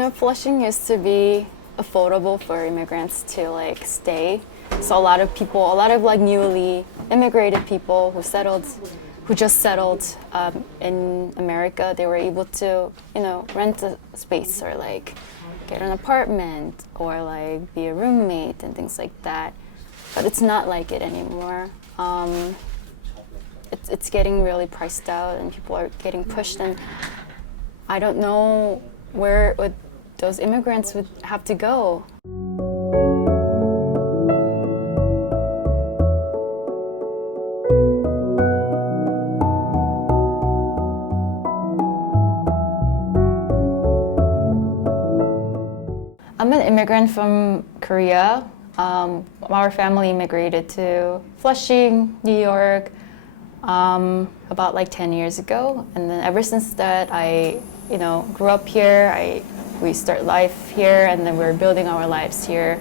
Flushing used to be affordable for immigrants to like stay. So a lot of people, a lot of like newly immigrated people who just settled in America, they were able to, rent a space or like get an apartment or like be a roommate and things like that. But it's not like it anymore. It's getting really priced out and people are getting pushed, and I don't know where those immigrants would have to go. I'm an immigrant from Korea. Our family immigrated to Flushing, New York, about like 10 years ago. And then ever since that, I grew up here. We start life here, and then we're building our lives here.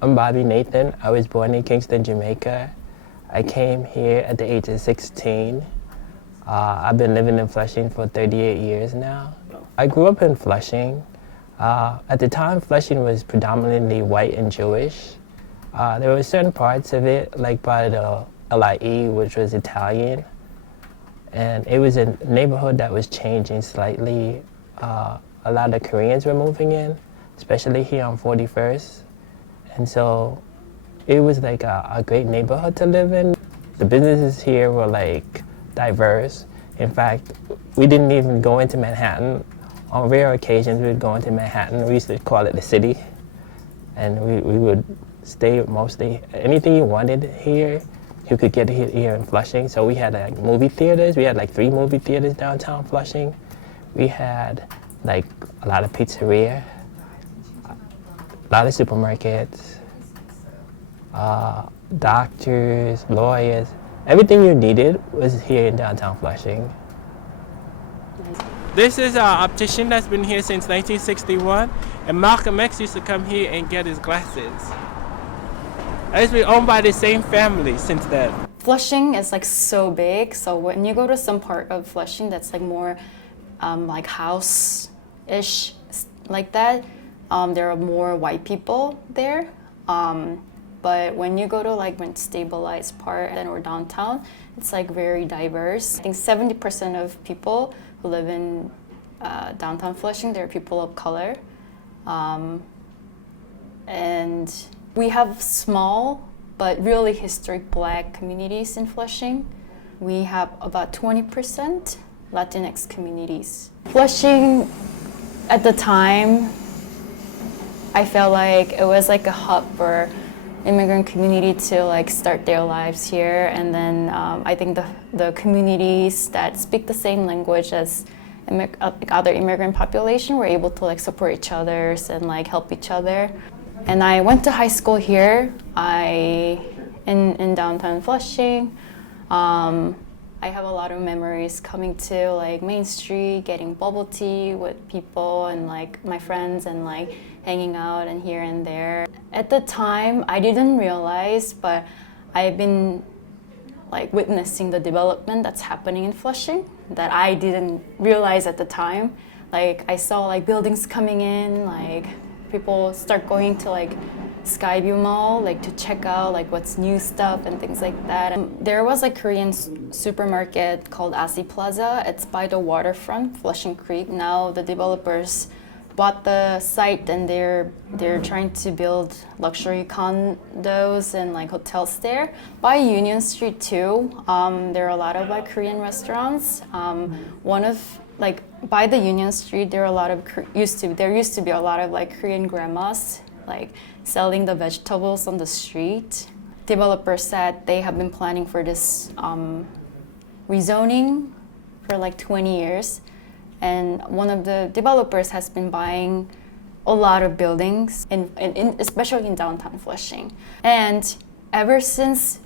I'm Bobby Nathan. I was born in Kingston, Jamaica. I came here at the age of 16. I've been living in Flushing for 38 years now. I grew up in Flushing. At the time, Flushing was predominantly white and Jewish. There were certain parts of it, like by the LIE, which was Italian. And it was a neighborhood that was changing slightly. A lot of Koreans were moving in, especially here on 41st. And so it was like a great neighborhood to live in. The businesses here were like diverse. In fact, we didn't even go into Manhattan. On rare occasions, we would go into Manhattan. We used to call it the city. And we would stay mostly, anything you wanted here, you could get it here in Flushing. So we had like movie theaters. We had like 3 movie theaters downtown Flushing. We had like a lot of pizzeria, a lot of supermarkets, doctors, lawyers. Everything you needed was here in downtown Flushing. This is an optician that's been here since 1961, and Malcolm X used to come here and get his glasses. It's been owned by the same family since then. Flushing is like so big, so when you go to some part of Flushing that's like more like house-ish like that, there are more white people there. But when you go to like when stabilized part or downtown, it's like very diverse. I think 70% of people who live in downtown Flushing, they're people of color. And we have small but really historic Black communities in Flushing. We have about 20% Latinx communities. Flushing, at the time, I felt like it was like a hub for immigrant community to like start their lives here, and then I think the communities that speak the same language as other immigrant population were able to like support each other and like help each other. And I went to high school here. In downtown Flushing. I have a lot of memories coming to like Main Street, getting bubble tea with people and like my friends and like hanging out and here and there. At the time, I didn't realize, but I've been like witnessing the development that's happening in Flushing that I didn't realize at the time. Like I saw like buildings coming in, like people start going to like Skyview Mall, like to check out like what's new stuff and things like that. And there was a Korean supermarket called Asi Plaza. It's by the waterfront, Flushing Creek. Now the developers bought the site and they're trying to build luxury condos and like hotels there. By Union Street too, there are a lot of like Korean restaurants. By the Union Street, there used to be a lot of like Korean grandmas like selling the vegetables on the street. Developers said they have been planning for this rezoning for like 20 years. And one of the developers has been buying a lot of buildings, especially in downtown Flushing. And ever since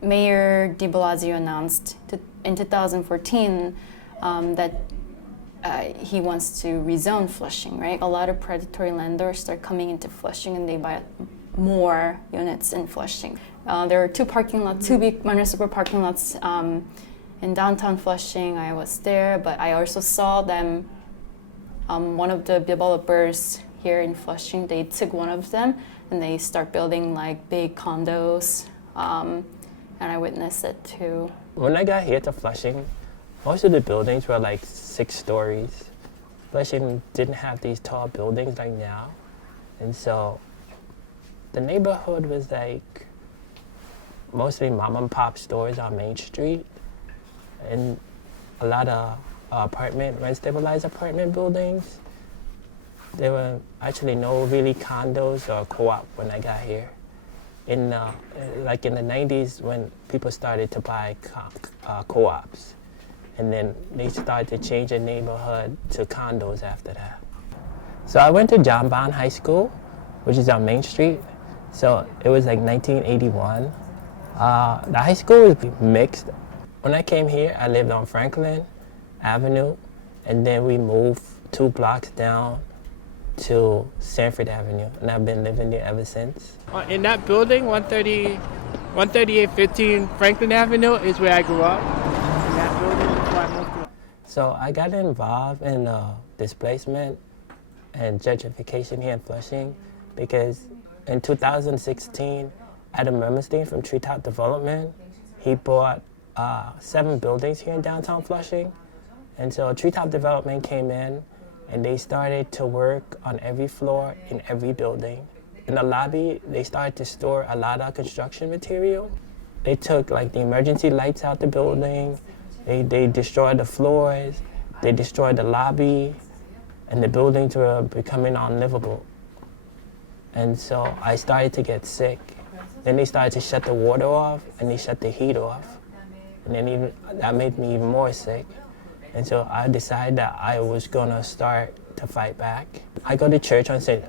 Mayor de Blasio announced in 2014 that he wants to rezone Flushing, right? A lot of predatory landlords start coming into Flushing and they buy more units in Flushing. There are two parking lots, two big municipal parking lots in downtown Flushing. I was there, but I also saw them. One of the developers here in Flushing, they took one of them and they start building like big condos, and I witnessed it too. When I got here to Flushing, most of the buildings were like 6 stories. Flushing didn't have these tall buildings like now, and so the neighborhood was like mostly mom and pop stores on Main Street, and a lot of rent-stabilized apartment buildings. There were actually no really condos or co-op when I got here. In the 90s, when people started to buy co-ops, and then they started to change the neighborhood to condos after that. So I went to John Bond High School, which is on Main Street. So it was like 1981. The high school was mixed. When I came here, I lived on Franklin Avenue, and then we moved 2 blocks down to Sanford Avenue, and I've been living there ever since. In that building, 13815 Franklin Avenue is where I grew up. In that building is where I moved to. So I got involved in displacement and gentrification here in Flushing because in 2016, Adam Mermelstein from Treetop Development, he bought 7 buildings here in downtown Flushing. And so Treetop Development came in and they started to work on every floor in every building. In the lobby, they started to store a lot of construction material. They took like the emergency lights out the building, they destroyed the floors, they destroyed the lobby, and the buildings were becoming unlivable. And so I started to get sick. Then they started to shut the water off and they shut the heat off. And then that made me even more sick. And so I decided that I was gonna start to fight back. I go to church on St.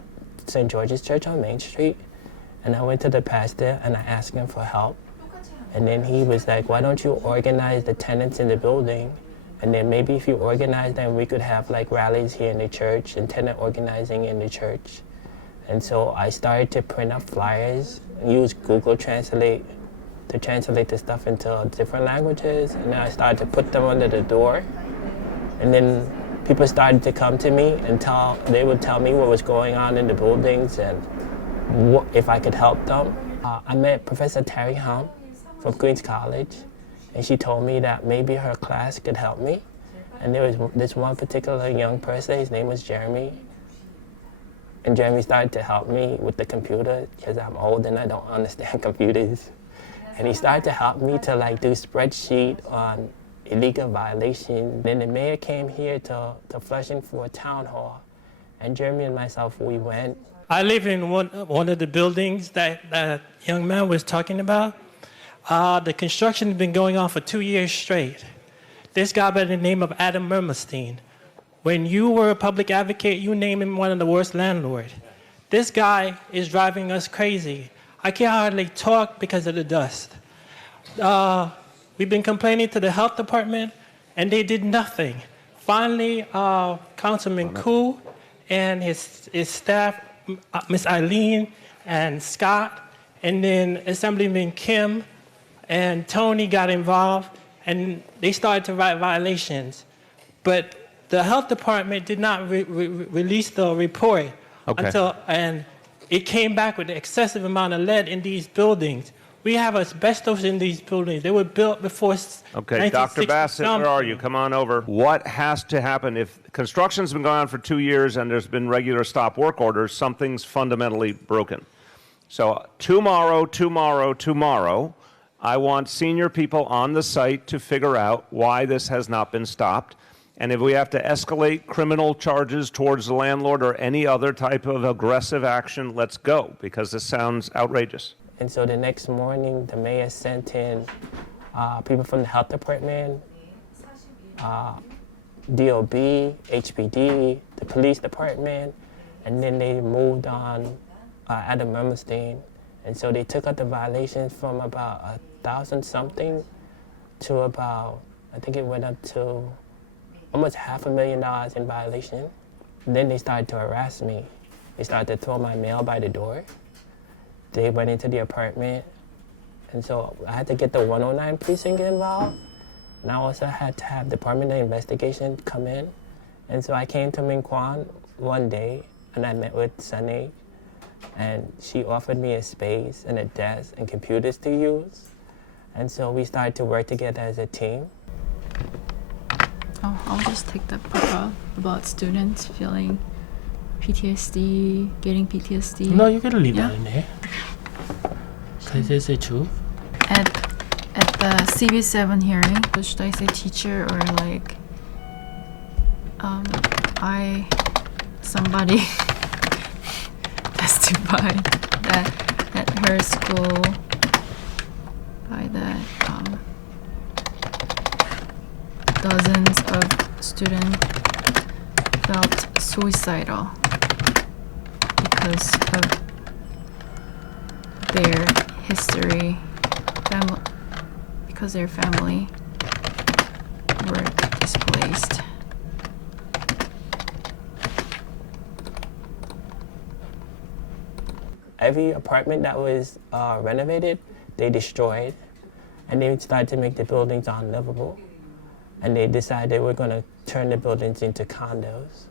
George's Church on Main Street, and I went to the pastor and I asked him for help. And then he was like, why don't you organize the tenants in the building? And then maybe if you organize them, we could have like rallies here in the church and tenant organizing in the church. And so I started to print up flyers, use Google Translate to translate the stuff into different languages. And then I started to put them under the door. And then people started to come to me and they would tell me what was going on in the buildings and if I could help them. I met Professor Terry Hum from Queens College, and she told me that maybe her class could help me. And there was this one particular young person, his name was Jeremy. And Jeremy started to help me with the computer because I'm old and I don't understand computers. And he started to help me to like do spreadsheet on illegal violation. Then the mayor came here to Flushing for a town hall. And Jeremy and myself, we went. I live in one of the buildings that young man was talking about. The construction has been going on for 2 years straight. This guy by the name of Adam Mermelstein. When you were a public advocate, you named him one of the worst landlords. This guy is driving us crazy. I can't hardly talk because of the dust. We've been complaining to the health department, and they did nothing. Finally, Councilman Koo and his staff, Miss Eileen and Scott, and then Assemblyman Kim and Tony got involved, and they started to write violations. But the health department did not release the report and it came back with an excessive amount of lead in these buildings. We have asbestos in these buildings. They were built before. Okay, Dr. Bassett, where are you? Come on over. What has to happen if construction's been going on for 2 years and there's been regular stop work orders? Something's fundamentally broken. So tomorrow, I want senior people on the site to figure out why this has not been stopped. And if we have to escalate criminal charges towards the landlord or any other type of aggressive action, let's go, because this sounds outrageous. And so the next morning, the mayor sent in people from the health department, DOB, HPD, the police department, and then they moved on Adam Mermelstein. And so they took out the violations from about 1,000 something to about, I think it went up to almost $500,000 in violation. And then they started to harass me. They started to throw my mail by the door. They went into the apartment And so I had to get the 109 precinct involved. And I also had to have Department of Investigation come in. And so I came to Minquan one day and I met with Sunny, and she offered me a space and a desk and computers to use. And so we started to work together as a team. Oh, I'll just take that part out about students feeling PTSD, getting PTSD. No, you can leave Yeah. that in there. Because it's the truth. At the CV7 hearing, so should I say teacher or like somebody testified that at her school by that dozens of students felt suicidal because of their history, because their family were displaced. Every apartment that was renovated, they destroyed, and they started to make the buildings unlivable. And they decided they were going to turn the buildings into condos.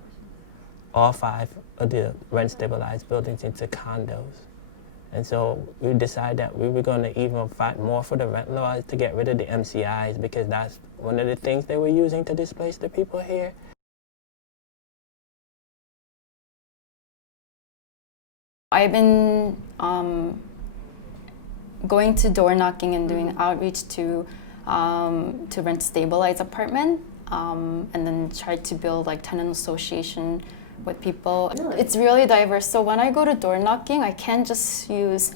All 5 of the rent-stabilized buildings into condos. And so we decided that we were going to even fight more for the rent laws to get rid of the MCIs, because that's one of the things they were using to displace the people here. I've been going to door knocking and doing outreach to rent stabilized apartment, and then try to build like tenant association with people. It's really diverse. So when I go to door knocking, I can't just use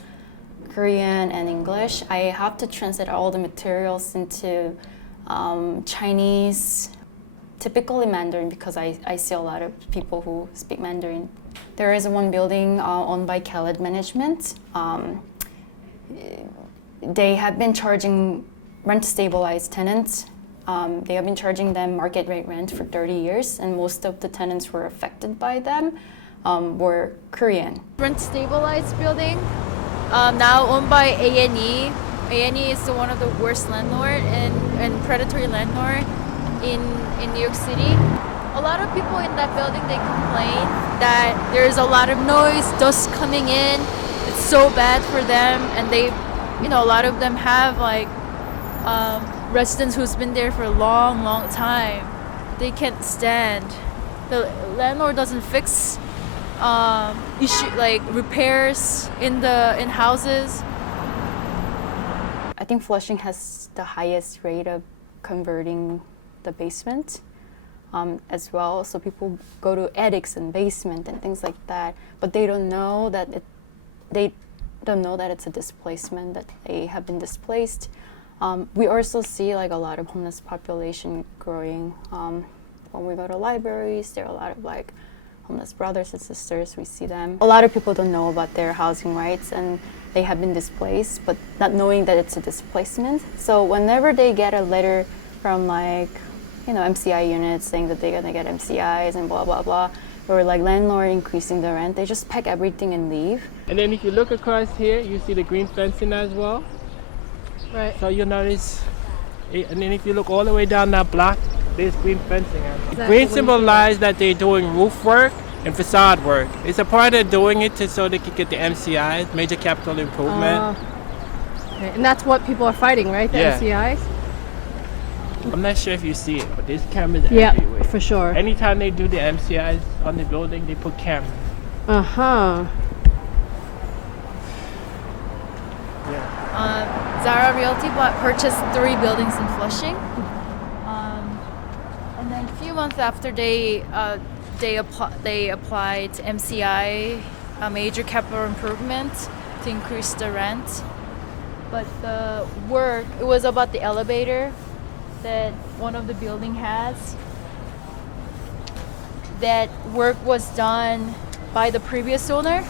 Korean and English. I have to translate all the materials into Chinese, typically Mandarin, because I see a lot of people who speak Mandarin. There is one building owned by Khaled Management. They have been charging rent-stabilized tenants. They have been charging them market rate rent for 30 years, and most of the tenants who were affected by them were Korean. Rent-stabilized building, now owned by A&E. A&E is one of the worst landlord and predatory landlord in New York City. A lot of people in that building, they complain that there's a lot of noise, dust coming in. It's so bad for them, and they, a lot of them have like residents who's been there for a long time. They can't stand. The landlord doesn't fix issue like repairs in houses. I think Flushing has the highest rate of converting the basement as well. So people go to attics and basement and things like that, but they don't know that it's a displacement, that they have been displaced. We also see like a lot of homeless population growing. When we go to libraries, there are a lot of like homeless brothers and sisters. We see them. A lot of people don't know about their housing rights, and they have been displaced, but not knowing that it's a displacement. So whenever they get a letter from like, MCI units saying that they're gonna get MCIs and blah, blah, blah, or like landlord increasing the rent, they just pack everything and leave. And then if you look across here, you see the green fencing as well. Right. So you'll notice, and then if you look all the way down that block, there's green fencing. Exactly. Green symbolize that they're doing roof work and facade work. It's a part of doing it so they can get the MCIs, major capital improvement. Okay. And that's what people are fighting, right? The Yeah. MCIs? I'm not sure if you see it, but there's cameras Yeah, everywhere. for sure. Anytime they do the MCIs on the building, they put cameras. Uh-huh. Zara Realty purchased 3 buildings in Flushing, and then a few months after they applied MCI, a major capital improvement, to increase the rent. But the work, it was about the elevator that one of the building has. That work was done by the previous owner,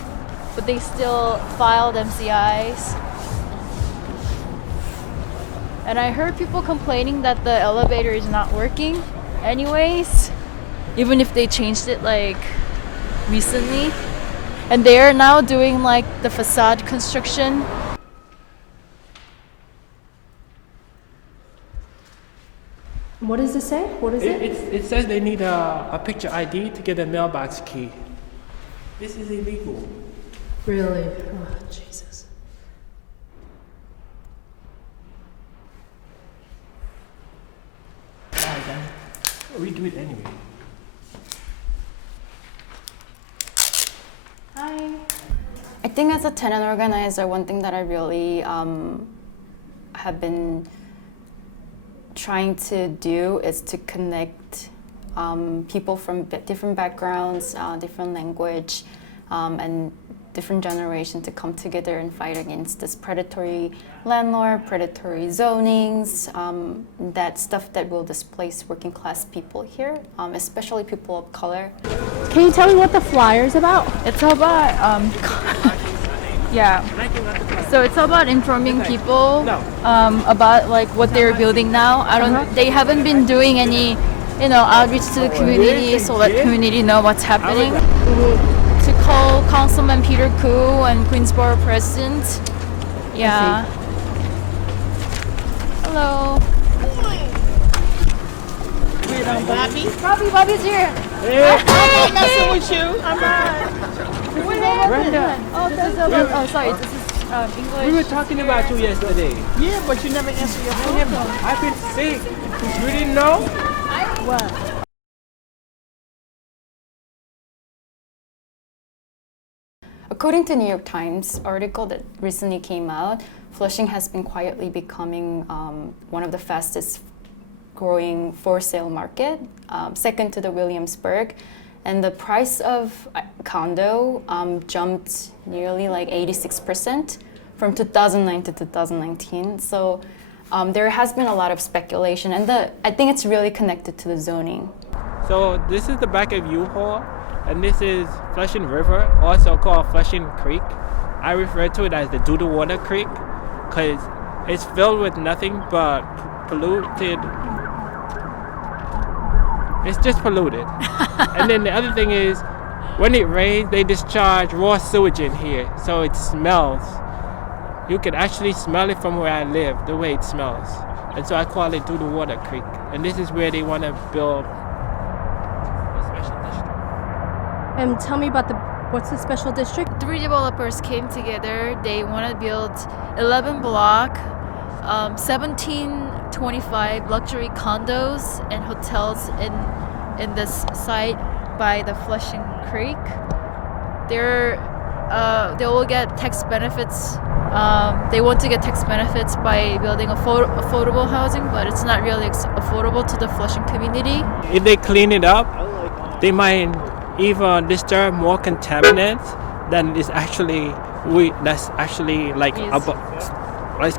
but they still filed MCIs. And I heard people complaining that the elevator is not working anyways, even if they changed it like recently. And they are now doing like the facade construction. What does it say? What is it? It says they need a picture ID to get a mailbox key. This is illegal. Really? Oh, Jesus. Alright, then. We do it anyway. Hi. I think as a tenant organizer, one thing that I really have been trying to do is to connect people from different backgrounds, different language, and different generations to come together and fight against this predatory landlord, predatory zonings, that stuff that will displace working class people here, especially people of color. Can you tell me what the flyer's about? It's about yeah. So it's about informing people about like what they're building now. They haven't been doing any, outreach to the community so let community know what's happening. To call Councilman Peter Koo and Queensborough President. Yeah. Hello. Wait on Bobby. Bobby's here. I'm messing with you. I'm not. Brenda, Oh, this is about, sorry, this is English. we were talking about you yesterday. Yeah, but you never answer your phone. I've been sick. You didn't know? What? According to New York Times article that recently came out, Flushing has been quietly becoming one of the fastest growing for sale market, second to the Williamsburg. And the price of condo jumped nearly like 86% from 2009 to 2019. So there has been a lot of speculation, and I think it's really connected to the zoning. So this is the back of U-Haul, and this is Flushing River, also called Flushing Creek. I refer to it as the Doodle Water Creek because it's filled with nothing but polluted. It's just polluted. And then the other thing is, when it rains, they discharge raw sewage in here, so it smells. You can actually smell it from where I live, the way it smells. And so I call it Doodle Water Creek. And this is where they want to build a special district. And tell me about what's the special district? 3 developers came together. They want to build 11 block, 1725 luxury condos and hotels in this site by the Flushing Creek. They will get tax benefits. They want to get tax benefits by building affordable housing, but it's not really affordable to the Flushing community. If they clean it up, they might even disturb more contaminants than is actually that's actually like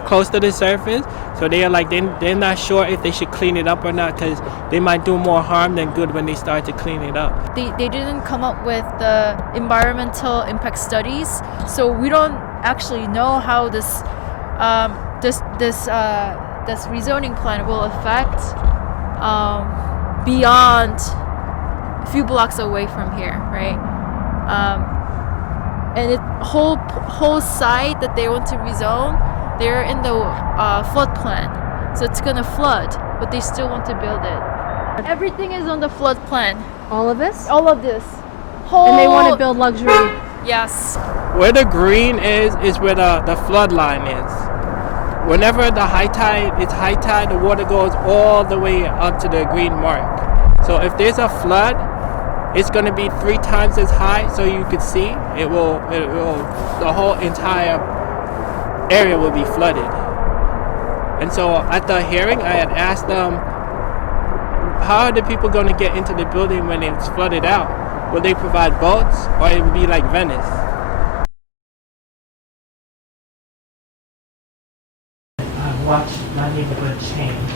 close to the surface. So they are like they're not sure if they should clean it up or not because they might do more harm than good when they start to clean it up. They didn't come up with the environmental impact studies, so we don't actually know how this rezoning plan will affect beyond a few blocks away from here, right? And it whole site that they want to rezone, they're in the flood plan, so it's gonna flood, but they still want to build it. Everything is on the flood plan. All of this? All of this. And they want to build luxury. Yes. Where the green is where the flood line is. Whenever the high tide, the water goes all the way up to the green mark. So if there's a flood, it's going to be 3 times as high, so you could see it will the whole entire area will be flooded. And so at the hearing, I had asked them, how are the people going to get into the building when it's flooded out? Will they provide boats, or it will be like Venice? I've watched my neighborhood change.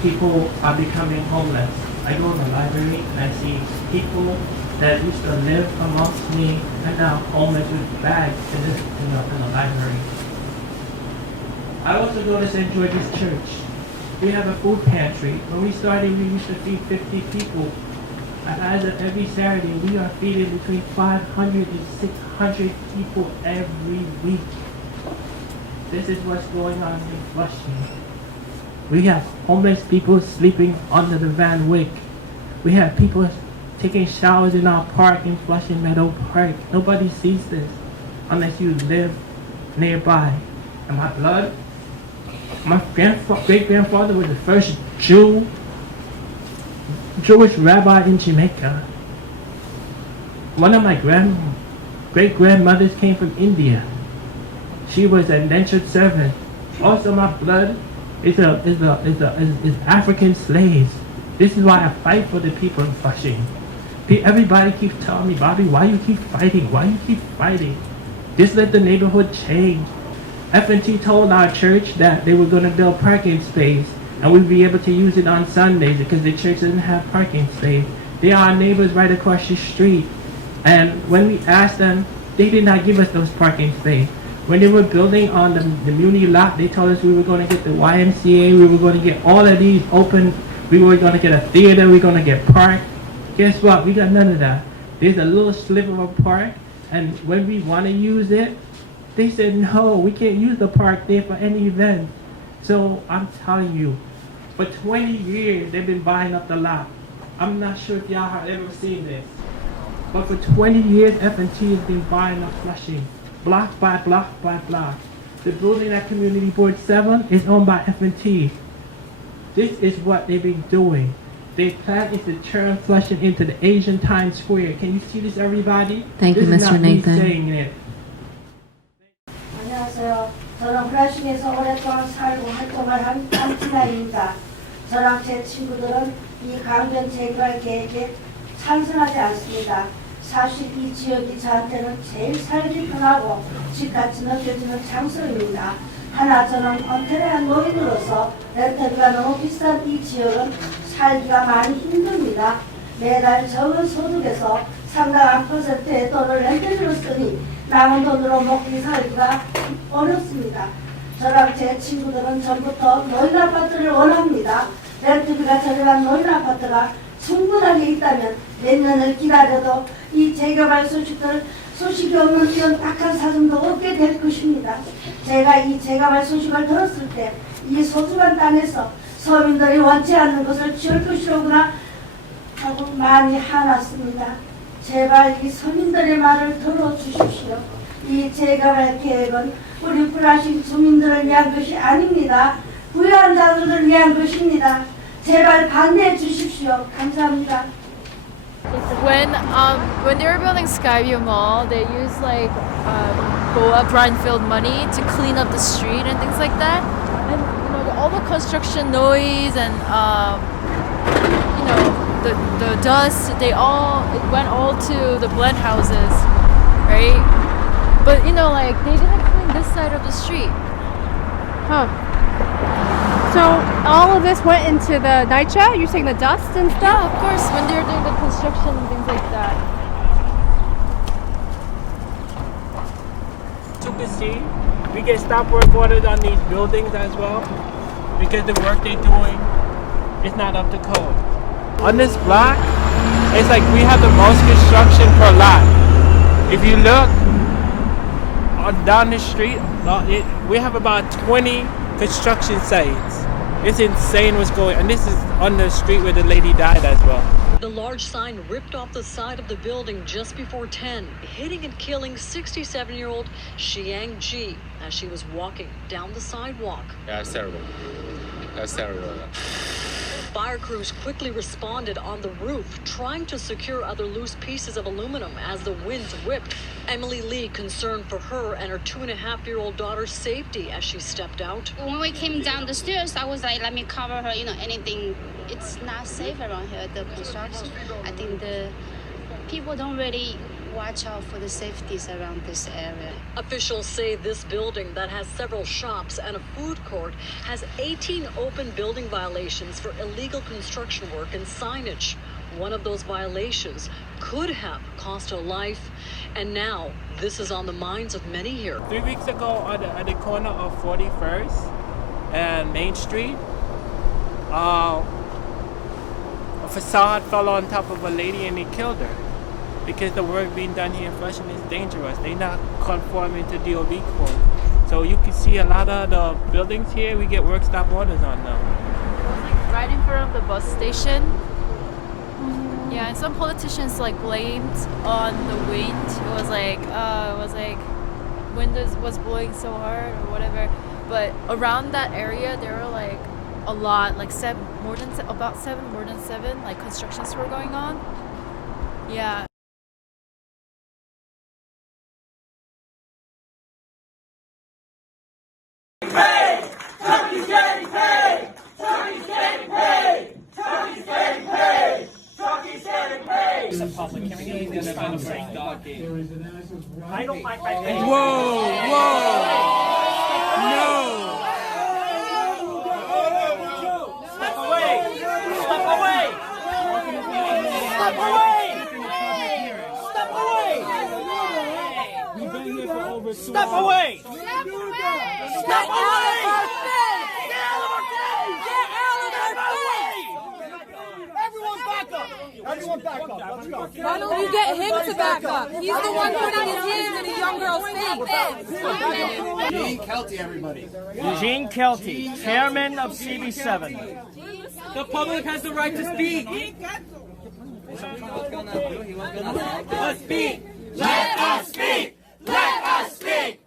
People are becoming homeless. I go to the library and I see people that used to live amongst me and now homeless with bags in the library. I also go to St. George's Church. We have a food pantry. When we started, we used to feed 50 people. And as of every Saturday, we are feeding between 500 and 600 people every week. This is what's going on in Flushing. We have homeless people sleeping under the Van Wyck. We have people taking showers in our park in Flushing Meadow Park. Nobody sees this unless you live nearby. And my blood, my great-grandfather was the first Jewish rabbi in Jamaica. One of my great-grandmothers came from India. She was an indentured servant. Also, my blood is African slaves. This is why I fight for the people in Flushing. Everybody keeps telling me, Bobby, why you keep fighting? Why you keep fighting? Just let the neighborhood change. F&T told our church that they were going to build parking space and we'd be able to use it on Sundays because the church doesn't have parking space. They are our neighbors right across the street. And when we asked them, they did not give us those parking space. When they were building on the Muni lot, they told us we were going to get the YMCA, we were going to get all of these open, we were going to get a theater, we were going to get park. Guess what? We got none of that. There's a little sliver of a park, and when we want to use it, they said, no, we can't use the park there for any event. So I'm telling you, for 20 years, they've been buying up the lot. I'm not sure if y'all have ever seen this, but for 20 years, F&T has been buying up Flushing, block by block by block. The building at Community Board 7 is owned by F&T. This is what they've been doing. Their plan is to turn Flushing into the Asian Times Square. Can you see this, everybody? Thank you, This is Mr. not me Nathan. saying it. 안녕하세요. 저는 브라신에서 오랫동안 살고 활동을 한 안티나입니다. 저랑 제 친구들은 이 강변 재개발 계획에 찬성하지 않습니다. 사실 이 지역이 저한테는 제일 살기 편하고 집같이 느껴지는 장소입니다. 하나 저는 은퇴한 노인으로서 렌터비가 너무 비싼 이 지역은 살기가 많이 힘듭니다. 매달 적은 소득에서 상당한 퍼센트의 돈을 렌터비로 쓰니 남은 돈으로 먹기 살기가 어렵습니다. 저랑 제 친구들은 전부터 노인 아파트를 원합니다. 렌트비가 저렴한 노인 아파트가 충분하게 있다면 몇 년을 기다려도 이 재개발 소식이 없는 이런 딱한 사정도 없게 될 것입니다. 제가 이 재개발 소식을 들었을 때 이 소중한 땅에서 서민들이 원치 않는 것을 지을 것이로구나 하고 많이 화났습니다. 제발 이 서민들의 말을 들어주십시오. 이 재개발 계획은 우리 브라신 주민들을 위한 것이 아닙니다. 부유한 자들을 위한 것입니다. 제발 반대해 주십시오. 감사합니다. When they were building Skyview Mall, they used like BOA Brownfield money to clean up the street and things like that. And all the construction noise and the dust, it went all to the blend houses, right? But they didn't clean this side of the street. Huh. So all of this went into the NYCHA? You're saying the dust and stuff? Yeah, of course, when they're doing the construction and things like that. To see, we get stop work orders on these buildings as well because the work they're doing is not up to code. On this block, it's like we have the most construction per lot. If you look down the street, we have about 20 construction sites. It's insane what's going on. And this is on the street where the lady died as well. The large sign ripped off the side of the building just before 10, hitting and killing 67-year-old Xiang Ji as she was walking down the sidewalk. Yeah, that's terrible. That's terrible. Fire crews quickly responded on the roof, trying to secure other loose pieces of aluminum as the winds whipped. Emily Lee concerned for her and her 2.5-year-old daughter's safety as she stepped out. When we came down the stairs, I was like, let me cover her, anything. It's not safe around here, the construction. I think the people don't really watch out for the safeties around this area. Officials say this building that has several shops and a food court has 18 open building violations for illegal construction work and signage. One of those violations could have cost a life, and now this is on the minds of many here. 3 weeks ago at the corner of 41st and Main Street, a facade fell on top of a lady and it killed her. Because the work being done here in Flushing is dangerous. They're not conforming to DOB code. So you can see a lot of the buildings here, we get work stop orders on them. It was like right in front of the bus station. Yeah, and some politicians like blamed on the wind. It was like wind was blowing so hard or whatever. But around that area, there were like a lot, like more than seven, like constructions were going on. Yeah. Step away! Step away! Step away! Get out of our face! Get out of our face! Everyone back up! Everyone back up. Let's go. Why don't you get him to back up? He's the one putting his hands in a young girl's face. Eugene Kelty, everybody. Eugene Kelty, chairman of CB7. The public has the right to speak. Let's speak! Let us speak! Let us speak!